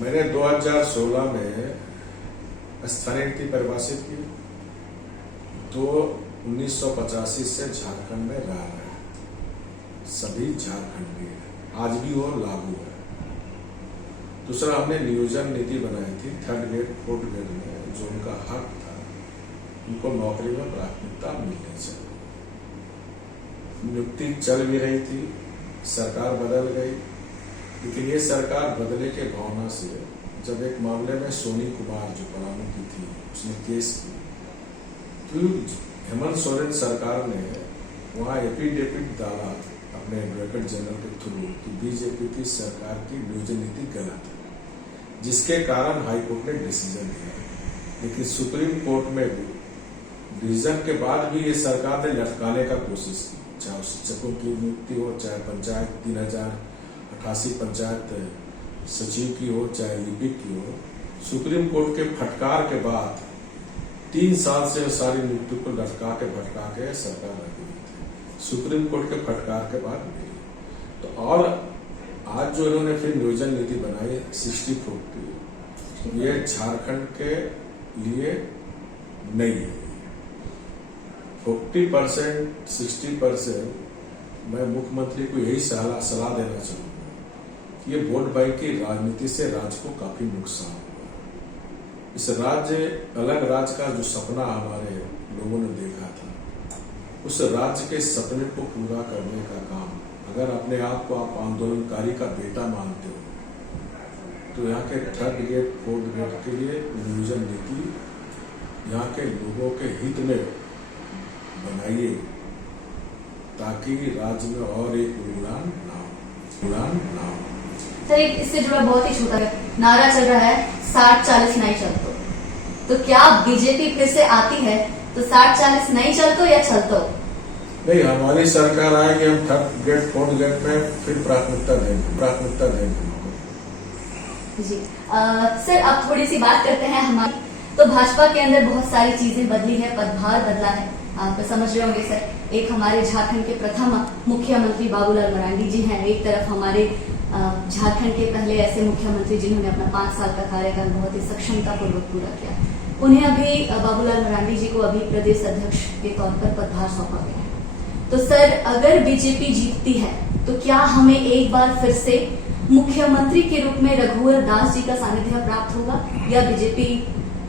मैंने 2016 में स्थानीय नीति परिभाषित की, तो 1985 से झारखंड में रह रहे हैं, सभी झारखंडी है, आज भी वो लागू है। दूसरा, हमने नियोजन नीति बनाई थी 3rd ग्रेड 4th ग्रेड में, जो उनका हक था, उनको नौकरी में प्राथमिकता मिलनी चाहिए। नियुक्ति चल भी रही थी, सरकार बदल गई, लेकिन ये सरकार बदले के भावना से जब एक मामले में सोनी कुमार जो परामू की थी उसने केस की, तो हेमंत सोरेन सरकार ने वहां एफिडेविट डाला अपने एडवोकेट जनरल के थ्रू कि बीजेपी की सरकार की नियोजन नीति गलत है, जिसके कारण हाईकोर्ट ने डिसीजन लिया। लेकिन सुप्रीम कोर्ट में भी डिसीजन के बाद भी ये सरकार ने लटकाने का कोशिश की, चाहे शिक्षकों की नियुक्ति हो, चाहे पंचायत 3088 पंचायत सचिव की हो, चाहे लिपिक की हो। सुप्रीम कोर्ट के फटकार के बाद 3 साल से सारी नियुक्ति को लटका के भटका के सरकार लगी हुई थी। सुप्रीम कोर्ट के फटकार के बाद मिली तो, और आज जो इन्होंने फिर नियोजन नीति बनाई 60-40, ये झारखंड के लिए नहीं है। 40% 60% मैं मुख्यमंत्री को यही सलाह देना चाहूंगा, ये वोट बैंक की राजनीति से राज्य को काफी नुकसान हुआ। इस अलग राज्य का जो सपना हमारे लोगों ने देखा था, उस राज्य के सपने को पूरा करने का काम, अगर अपने आप को आप आंदोलनकारी का बेटा मानते हो, तो यहाँ के 3rd ग्रेड 4th ग्रेड के लिए नियोजन नीति यहाँ के लोगों के हित में बनाइए, ताकि राज्य में और एक उड़ान ना हो। सर, इससे जुड़ा बहुत ही छोटा नारा चल रहा है 60-40 नहीं चलतो, तो क्या बीजेपी फिर से आती है तो 60-40 नहीं चलतो या चलतो? नहीं, हमारी सरकार आएगी, हम 3rd ग्रेड 4th ग्रेड में फिर प्राथमिकता देंगे जी। सर, अब थोड़ी सी बात करते हैं हमारी, तो भाजपा के अंदर बहुत सारी चीजें बदली है, पदभार बदला है, आप समझ रहे होंगे सर। एक हमारे झारखंड के प्रथम मुख्यमंत्री बाबूलाल मरांडी जी हैं, एक तरफ हमारे झारखंड के पहले ऐसे मुख्यमंत्री जिन्होंने अपना 5 साल का कार्यकाल बहुत ही सक्षमता पूर्वक पूरा किया, उन्हें अभी बाबूलाल मरांडी जी को अभी प्रदेश अध्यक्ष के तौर पर पदभार सौंपा गया है। तो सर, अगर बीजेपी जीतती है तो क्या हमें एक बार फिर से मुख्यमंत्री के रूप में रघुवर दास जी का सानिध्य प्राप्त होगा या बीजेपी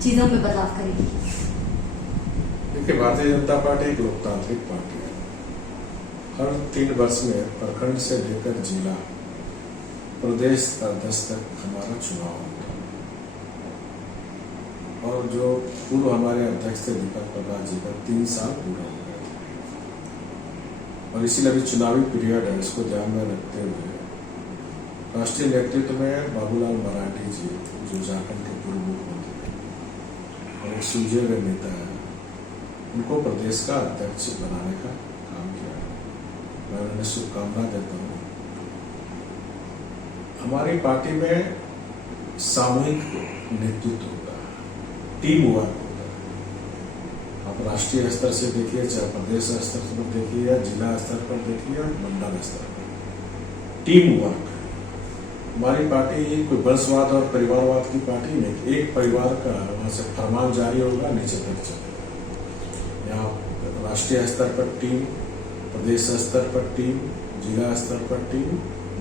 चीजों में बदलाव करेगी? देखिए, भारतीय जनता पार्टी एक लोकतांत्रिक पार्टी है। हर 3 वर्ष में प्रखंड से लेकर जिला प्रदेश अध्यक्ष तक हमारा चुनाव होता है, और जो पूर्व हमारे अध्यक्ष थे दीपक प्रकाश जी का 3 साल पूरा हो गया था, और इसीलिए अभी चुनावी पीरियड है, इसको ध्यान में रखते हुए राष्ट्रीय नेतृत्व में बाबूलाल मरांडी जी, जो झारखंड के पूर्व मुख्यमंत्री और एक सूझे हुए नेता है, उनको प्रदेश का अध्यक्ष बनाने का काम किया। मैं उन्हें शुभकामना देता हूँ। हमारी पार्टी में सामूहिक नेतृत्व होता है, टीम वर्क होता है। आप राष्ट्रीय स्तर से देखिए, चाहे प्रदेश स्तर पर देखिए, या जिला स्तर पर देखिए, या मंडल स्तर पर, टीम वर्क। हमारी पार्टी कोई वंशवाद और परिवारवाद की पार्टी नहीं। एक परिवार का वहां से फरमान जारी होगा, नीचे तक चलेगा। यहाँ राष्ट्रीय स्तर पर टीम, प्रदेश स्तर पर टीम, जिला स्तर पर टीम,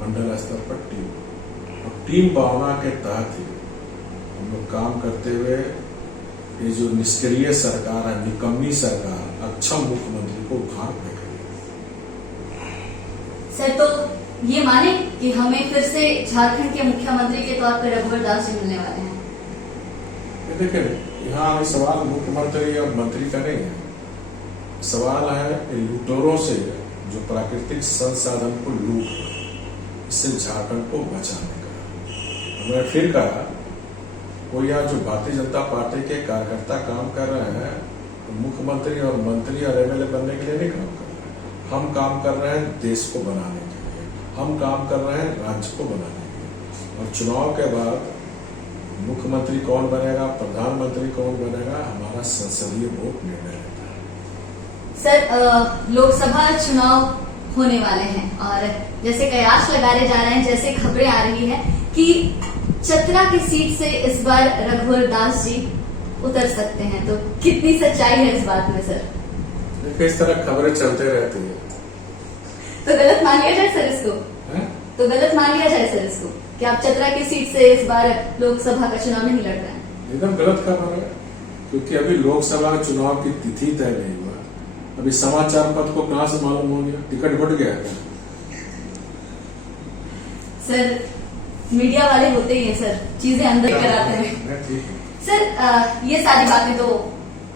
मंडल स्तर पर टीम, और टीम भावना के तहत ही हम लोग काम करते हुए ये जो निष्क्रिय सरकार है, निकम्मी सरकार, अक्षम मुख्यमंत्री को उखाड़ फेंकेंगे। सर तो ये माने कि हमें फिर से झारखंड के मुख्यमंत्री के तौर पर रघुवर दास जी मिलने वाले हैं? देखिए, यहाँ सवाल मुख्यमंत्री और मंत्री का नहीं है। सवाल है इन लूटोरों से जो प्राकृतिक संसाधन को लूट रहे हैं, इससे झारखंड को बचाने का। मैं फिर कहा, वो यहाँ जो भारतीय जनता पार्टी के कार्यकर्ता काम कर रहे हैं, तो मुख्यमंत्री और मंत्री और एमएलए बनने के लिए नहीं काम कर रहे हैं। हम काम कर रहे हैं देश को बनाने के लिए, हम काम कर रहे हैं राज्य को बनाने के लिए। और चुनाव के बाद मुख्यमंत्री कौन बनेगा, प्रधानमंत्री कौन बनेगा, हमारा संसदीय वोट निर्णय रहता है। सर लोकसभा चुनाव होने वाले हैं और जैसे कयास लगाए जा रहे हैं, जैसे खबरें आ रही है कि चतरा की सीट से इस बार रघुवर दास जी उतर सकते हैं, तो कितनी सच्चाई है इस बात में सर? देखिए, इस तरह खबरें चलते रहती है, तो गलत मान लिया जाए सर इसको? है? तो गलत मान लिया जाए सर इसको कि आप चतरा की सीट से इस बार लोकसभा का चुनाव नहीं लड़ रहे हैं? एकदम गलत खबर है, क्योंकि अभी लोकसभा चुनाव की तिथि तय नहीं हुआ। अभी समाचार पत्र को कहां से मालूम हो गया? टिकट बढ़ गया है सर? मीडिया वाले होते ही हैं सर, चीजें अंदर कराते हैं। ठीक है सर ये सारी बातें तो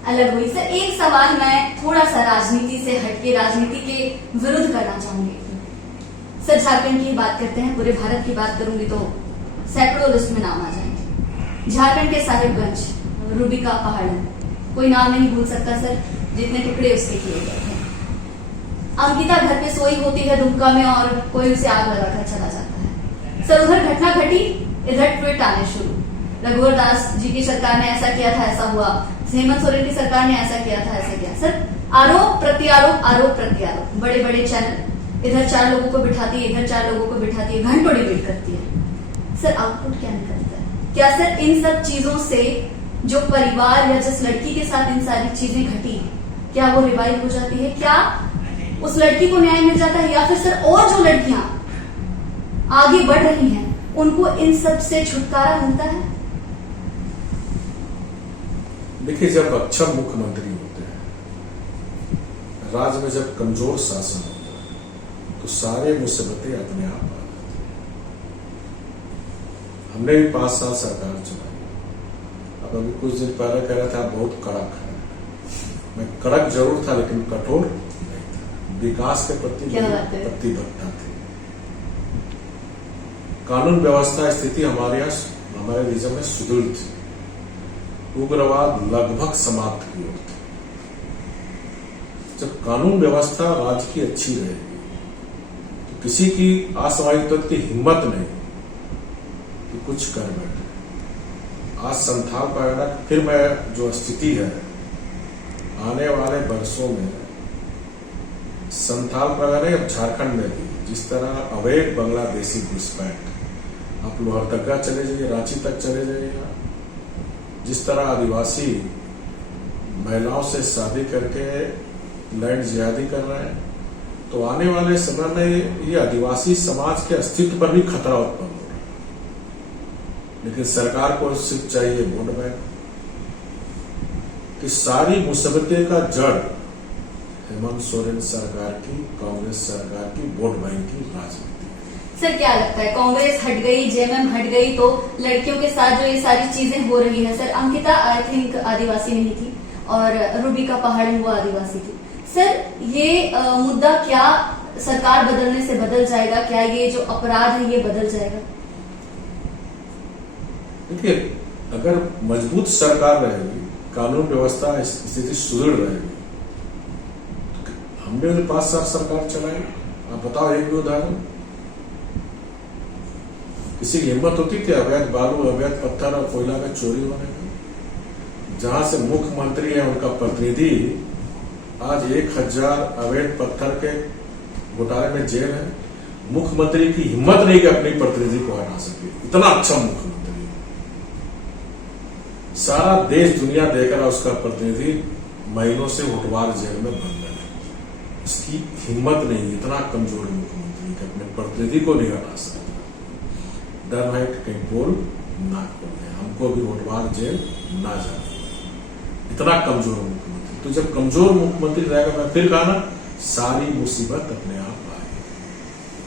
अलग हुई। सर एक सवाल मैं थोड़ा सा राजनीति से हटके राजनीति के विरुद्ध करना चाहूंगी। सर झारखंड की बात करते हैं, पूरे भारत की बात करूंगी तो सैकड़ों लिस्ट में नाम आ जाएंगे। झारखंड के साहिबगंज, रूबी का पहाड़, कोई नाम नहीं भूल सकता सर, जितने टुकड़े उसके किए गए थे। अंकिता घर पे सोई होती है दुमका में और कोई उसे आग लगाकर चला जाता है। सर उधर घटना घटी, इधर ट्वीट आने शुरू, रघुवर दास जी की सरकार ने ऐसा किया था, ऐसा हुआ, हेमंत सोरेन की सरकार ने ऐसा किया था, ऐसा किया। सर आरोप प्रत्यारोप, आरोप प्रत्यारोप, बड़े बड़े चैनल इधर 4 लोगों को बिठाती है, इधर 4 लोगों को बिठाती है, घंटों डिबेट करती है। सर आउटपुट क्या निकलता है? क्या सर इन सब चीजों से जो परिवार या जिस लड़की के साथ इन सारी चीजें घटी, क्या वो रिवाइव हो जाती है? क्या उस लड़की को न्याय मिल जाता है? या फिर सर और जो लड़कियां आगे बढ़ रही हैं उनको इन सब से छुटकारा मिलता है? देखिए, जब अक्षम मुख्यमंत्री होते हैं, राज्य में जब कमजोर शासन होता है, तो सारे मुसीबतें अपने आप आ जाती हैं। हमने भी 5 साल सरकार चलाई। अब अभी कुछ दिन पहले कह रहा था बहुत कड़क है। मैं कड़क जरूर था, लेकिन कठोर नहीं था। विकास के प्रति प्रतिबद्धता थी। कानून व्यवस्था स्थिति हमारे रीजन में सुदृढ़ थी। उग्रवाद लगभग समाप्त की ओर थी। जब कानून व्यवस्था राज्य की अच्छी रहेगी तो किसी की असामाजिक तत्व की हिम्मत नहीं कि कुछ कर बैठे। आज संथाल परगना फिर में जो स्थिति है, आने वाले वर्षों में संथाल परगना और झारखंड में भी जिस तरह अवैध बांग्लादेशी घुसपैठ, आप लोहरदगा चले जाइए, रांची तक चले जाइए, जिस तरह आदिवासी महिलाओं से शादी करके लैंड जिहादी कर रहे हैं, तो आने वाले समय में ये आदिवासी समाज के अस्तित्व पर भी खतरा उत्पन्न हो रहा है। लेकिन सरकार को सिर्फ चाहिए वोट बैंक, कि सारी मुसीबतें का जड़ हेमंत सोरेन सरकार की, कांग्रेस सरकार की वोट बैंक की राजनीति। सर क्या लगता है, कांग्रेस हट गई, जेएमएम हट गई, तो लड़कियों के साथ जो ये सारी चीजें हो रही है, सर अंकिता आई थिंक आदिवासी नहीं थी और रूबी का पहाड़ वो आदिवासी थी। सर ये मुद्दा क्या सरकार बदलने से बदल जाएगा? क्या ये जो अपराध है ये बदल जाएगा? देखिए, अगर मजबूत सरकार रहेगी, कानून व्यवस्था स्थिति सुदृढ़ रहेगी, हमने 5 साल सरकार चलाई। आप बताओ एक भी उदाहरण। किसी की हिम्मत होती थी अवैध बालू, अवैध पत्थर और कोयला में चोरी होने की? जहां से मुख्यमंत्री है उनका प्रतिनिधि आज 1000 अवैध पत्थर के घोटाले में जेल है, मुख्यमंत्री की हिम्मत नहीं कि अपनी प्रतिनिधि को हटा सके, इतना अच्छा मुख्यमंत्री। सारा देश दुनिया देख रहा उसका प्रतिनिधि महीनों से होटवार जेल में बंद है। इसकी हिम्मत नहीं, इतना कमजोर मुख्यमंत्री कि अपने प्रतिनिधि को नहीं हटा सकता। डर है कि कहीं पोल ना खोल दे, हमको भी होटवार जेल ना जाए, इतना कमजोर मुख्यमंत्री। तो जब कमजोर मुख्यमंत्री रहेगा, मैं फिर कहा ना, सारी मुसीबत अपने आप आएगी।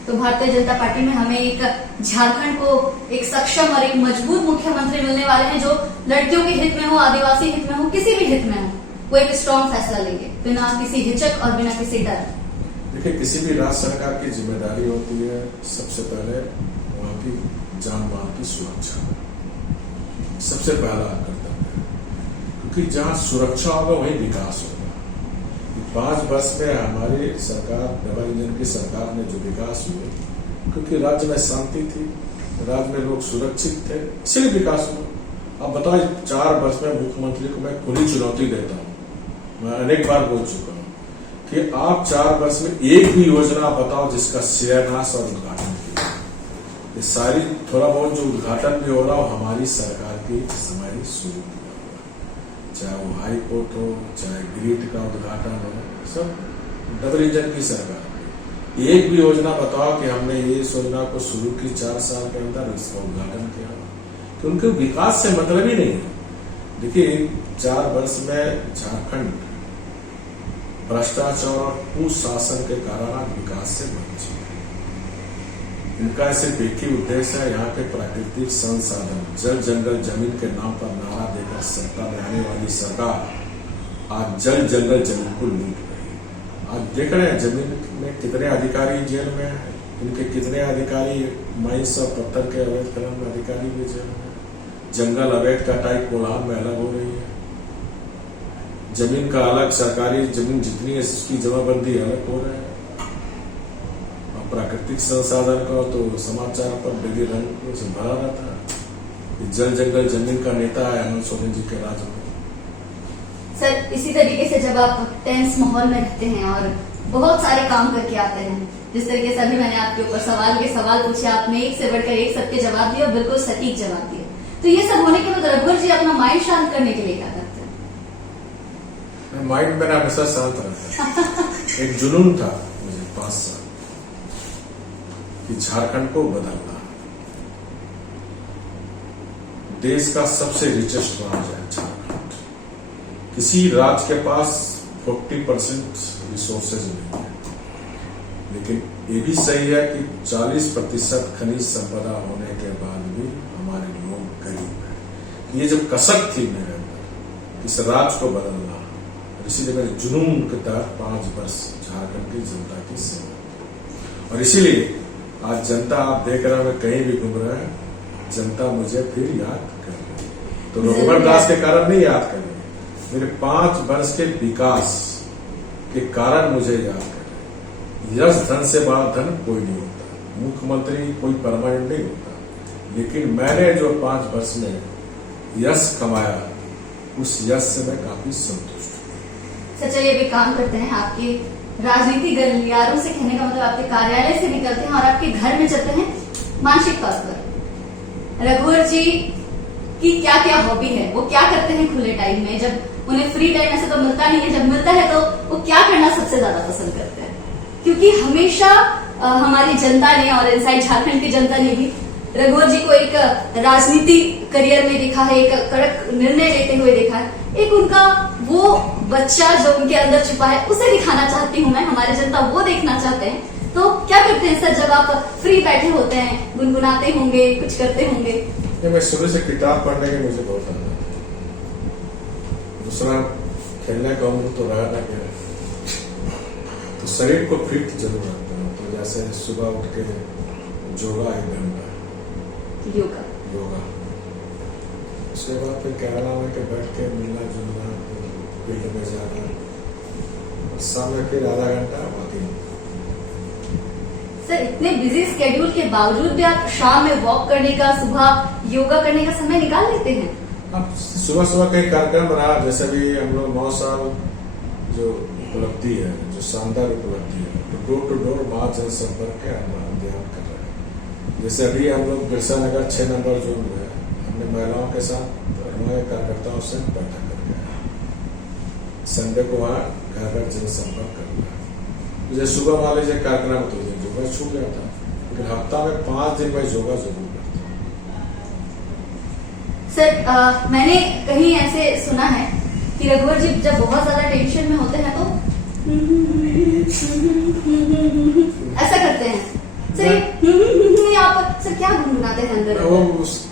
तो भारतीय जनता पार्टी में हमें एक झारखंड को एक सक्षम और एक मजबूत मुख्यमंत्री मिलने वाले हैं, जो लड़कियों के हित में हो, आदिवासी हित में हो, किसी भी हित में हो, वो एक स्ट्रॉन्ग फैसला लेंगे बिना किसी हिचक और बिना किसी डर। देखिए, किसी भी राज्य सरकार की जिम्मेदारी होती है सबसे पहले वहां की जान माल की सुरक्षा, सबसे पहला कर्तव्य है। क्योंकि जहां सुरक्षा होगा वहीं विकास होगा। 5 वर्ष में हमारी सरकार, डबल इंजन की सरकार ने जो विकास हुए, क्योंकि राज्य में शांति थी, राज्य में लोग सुरक्षित थे, इसलिए विकास हुआ। अब बताओ, 4 वर्ष में मुख्यमंत्री को मैं खुली चुनौती देता हूं, मैं अनेक बार बोल चुका हूं कि आप 4 वर्ष में एक भी योजना बताओ जिसका शिलान्यास और उद्घाटन किया। ये सारी थोड़ा बहुत जो उद्घाटन भी हो रहा हो हमारी सरकार की समय शुरू किया हुआ, चाहे वो हाई कोर्ट हो, चाहे ग्रिड का उद्घाटन हो, सब डबल इंजन की सरकार। एक भी योजना बताओ कि हमने ये योजना को शुरू की 4 साल के अंदर, इसका उद्घाटन किया, तो उनके विकास से मतलब ही नहीं है। देखिए, 4 वर्ष में झारखंड भ्रष्टाचार और कुशासन के कारण आज विकास से वंचित है। इनका सिर्फ एक ही उद्देश्य है, यहाँ के प्राकृतिक संसाधन, जल जंगल जमीन के नाम पर नारा देकर सत्ता में आने वाली सरकार आज जल जंगल जमीन को लूट रही है। आज देख रहे हैं जमीन में कितने अधिकारी जेल में है, इनके कितने अधिकारी माइंस और पत्थर के अवैध खनन में अधिकारी भी जेल में, जंगल अवैध कटाई कोलाहल में अलग हो रही है, जमीन का अलग, सरकारी जमीन जितनी है उसकी जमाबंदी अलग हो रहा है। और प्राकृतिक संसाधन का तो समाचार पर डेली रंग से भरा रहता है। जल जंगल जमीन का नेता है हेमंत सोरेन जी के राज में। सर, इसी तरीके से जब आप टेंस माहौल में रहते हैं और बहुत सारे काम करके आते हैं, जिस तरीके से अभी मैंने आपके ऊपर सवाल पूछे, आपने एक से बढ़कर एक सबके जवाब दिए और बिल्कुल सटीक जवाब दिए, तो ये सब होने के बाद रघुवर जी अपना माइंड शांत करने के लिए क्या करते हैं? माइंड मेरा हमेशा शांत रहता है। एक जुनून था मुझे 5 साल कि झारखंड को बदलना। देश का सबसे रिचेस्ट राज्य है झारखंड। किसी राज्य के पास 40% रिसोर्सेज नहीं है, लेकिन ये भी सही है कि 40% खनिज संपदा होने के बाद भी हमारे लोग गरीब हैं। ये जो कसक थी मेरे अंदर, इस राज्य को बदलना, इसीलिए मेरे जुनून के तहत 5 वर्ष झारखंड की जनता की सेवा। और इसीलिए आज जनता, आप देख रहे हैं कहीं भी घूम रहे हैं, जनता मुझे फिर याद कर रही है। तो रघुवर दास के कारण नहीं याद कर रही, मेरे 5 वर्ष के विकास के कारण मुझे याद कर रहे। यश धन से बड़ा धन कोई नहीं होता, मुख्यमंत्री कोई परमानेंट नहीं होता, लेकिन मैंने जो 5 वर्ष में यश कमाया, उस यश से मैं काफी संतुष्ट। चलिए, अभी काम करते हैं, आपके राजनीति गलियारों से कहने का मतलब आपके कार्यालय से निकलते हैं और आपके घर में चलते हैं मानसिक तौर पर। रघुवर जी की क्या क्या हॉबी है, वो क्या करते हैं खुले टाइम में, जब उन्हें फ्री टाइम ऐसे तो मिलता नहीं है, जब मिलता है तो वो क्या करना सबसे ज्यादा पसंद करते हैं? क्योंकि हमेशा हमारी जनता ने और इनसाइड झारखंड की जनता ने भी रघुवर जी को एक राजनीति करियर में देखा है, एक कड़क निर्णय लेते हुए देखा है, एक उनका वो बच्चा जो उनके अंदर छुपा है उसे दिखाना चाहती हूँ मैं, हमारी जनता वो देखना चाहते हैं। तो क्या करते हैं सर जब आप फ्री बैठे होते हैं, गुनगुनाते होंगे, कुछ करते होंगे? मैं शुरू से किताब पढ़ने की मुझे बहुत आदत है। दूसरा, खेलने का उम्र तो रहा ना क्या, तो शरीर को फिट जरूर रखता हूँ। तो जैसे सुबह उठ के योगा 1 घंटा, योगा, उसके बाद फिर केरला में के बैठ के मिलना जुलना, फील्ड में जाना, और शाम में फिर आधा घंटा वॉकिंग। सर, इतने बिजी स्केड्यूल के बावजूद भी आप शाम में वॉक करने का, सुबह योगा करने का समय निकाल लेते हैं? अब सुबह कई कार्यक्रम रहा, जैसे भी हम लोग 9 साल जो उपलब्धि है, जो शानदार उपलब्धि है, तो डोर टू डोर माँ जनसंपर्क के अभियान कर रहे हैं। जैसे अभी हम लोग बिरसा नगर 6 नंबर जोन में अपने महिलाओं के साथ और हमारे कार्यकर्ताओं से बैठक कर गए हैं। संडे को वहाँ घर घर जनसंपर्क करना है। जैसे सुबह मान लीजिए कार्यक्रम तो योगा छूट जाता है, लेकिन हफ्ता में 5 दिन में योगा जरूर करता हूँ। सर मैंने कहीं ऐसे सुना है कि रघुवर जी जब बहुत ज्यादा टेंशन में होते हैं तो ऐसा करते हैं। सर आप सर क्या गुनगुनाते हैं अंदर?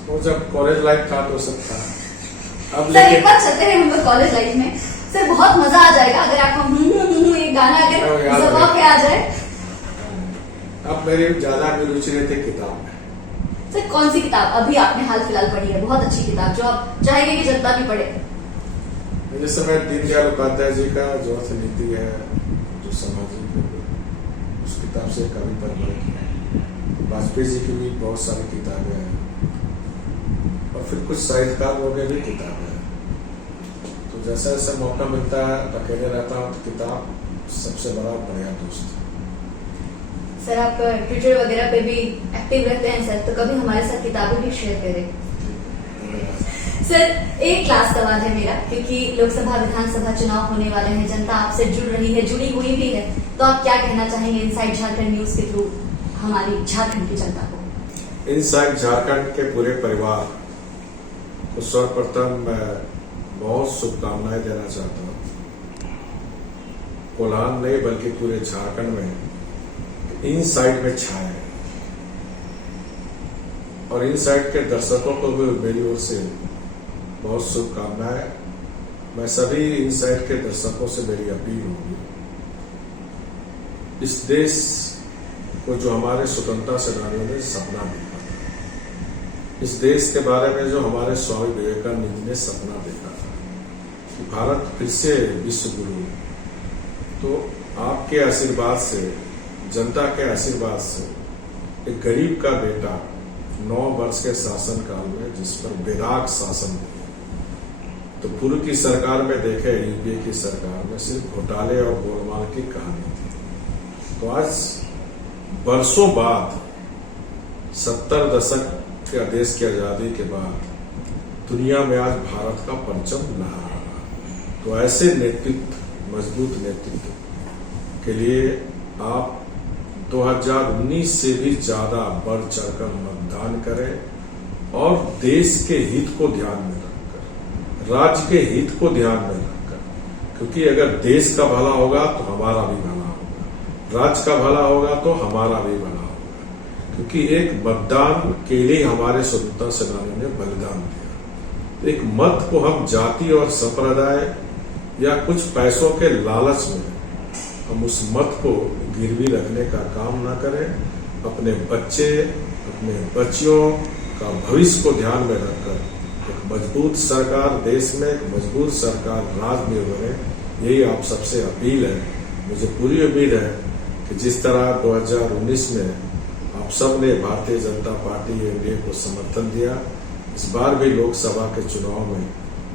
वो जब कॉलेज लाइफ था तो सब था। अब सर एक बार चलते हैं हम लोग कॉलेज लाइफ में। सर बहुत मजा आ जाएगा अगर आपको ये गाना अगर जवाब पे आ जाए। अब मेरी ज्यादा रुचि रहती किताब में। सर कौन सी किताब अभी आपने हाल फिलहाल पढ़ी है बहुत अच्छी किताब जो आप चाहेंगे कि जनता भी पढ़े? जैसे मैं दीनदयाल उपाध्याय जी का जो अर्थनीति है, जो सामाजिक, उस किताब से काफी प्रभावित है। वाजपेयी जी की भी बहुत सारी किताबें हैं और फिर कुछ साहित्यकार लोगों की भी किताबें हैं। तो जैसा जैसा मौका मिलता है अकेले रहता हूँ तो किताब सबसे बड़ा बढ़िया दोस्त है। सर आप ट्विटर वगैरह पे भी एक्टिव रहते हैं सर, तो कभी हमारे साथ किताबें भी शेयर करें। सर एक लास्ट सवाल है मेरा, क्योंकि लोकसभा विधानसभा चुनाव होने वाले हैं, जनता आपसे जुड़ रही है, जुड़ी हुई भी है, तो आप क्या कहना चाहेंगे इनसाइड झारखंड न्यूज के थ्रू हमारी झारखंड की जनता को? इनसाइड झारखंड के पूरे परिवार को सर्वप्रथम मैं बहुत शुभकामनाएं देना चाहता हूँ। कोल्हान नहीं बल्कि पूरे झारखंड में इनसाइड में छाए और इनसाइड के दर्शकों को भी मेरी ओर से बहुत शुभकामनाएं। मैं सभी इनसाइड के दर्शकों से मेरी अपील होगी, इस देश को जो हमारे स्वतंत्रता सेनानियों ने सपना देखा था, इस देश के बारे में जो हमारे स्वामी विवेकानंद ने सपना देखा था कि भारत फिर से विश्व गुरु, तो आपके आशीर्वाद से, जनता के आशीर्वाद से एक गरीब का बेटा 9 वर्ष के शासन काल में जिस पर बेदाग शासन हुआ, तो पूर्व की सरकार में देखे यूपीए की सरकार में सिर्फ घोटाले और गोलमाल की कहानी थी। तो आज वर्षों बाद 70 दशक के देश की आजादी के बाद दुनिया में आज भारत का परचम लहरा रहा। तो ऐसे नेतृत्व, मजबूत नेतृत्व के लिए आप 2019 से भी ज्यादा बढ़ चढ़कर मतदान करें और देश के हित को ध्यान में रखकर, राज्य के हित को ध्यान में रखकर, क्योंकि अगर देश का भला होगा तो हमारा भी भला होगा, राज्य का भला होगा तो हमारा भी भला होगा, क्योंकि एक मतदान के लिए हमारे स्वतंत्रता सेनानियों ने बलिदान दिया। तो एक मत को हम जाति और संप्रदाय या कुछ पैसों के लालच में हम उस मत को गिरवी रखने का काम ना करें। अपने बच्चे, अपने बच्चियों का भविष्य को ध्यान में रखकर एक मजबूत सरकार देश में, एक मजबूत सरकार राज्य में बने, यही आप सबसे अपील है। मुझे पूरी उम्मीद है कि जिस तरह 2019 में आप सब ने भारतीय जनता पार्टी एनडीए को समर्थन दिया, इस बार भी लोकसभा के चुनाव में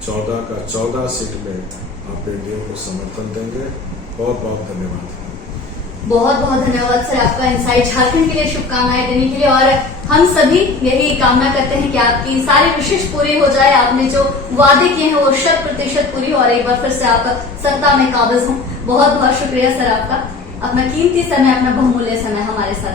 14 का 14 सीट में आप एनडीए को समर्थन देंगे। बहुत बहुत धन्यवाद। बहुत बहुत धन्यवाद सर आपका इनसाइड झारखंड के लिए शुभकामनाएं देने के लिए, और हम सभी यही कामना करते हैं कि आपकी सारे विशेष पूरे हो जाए, आपने जो वादे किए हैं वो 100% पूरी, और एक बार फिर से आप सत्ता में काबिज हों। बहुत बहुत शुक्रिया सर आपका, अपना कीमती समय, अपना बहुमूल्य समय हमारे साथ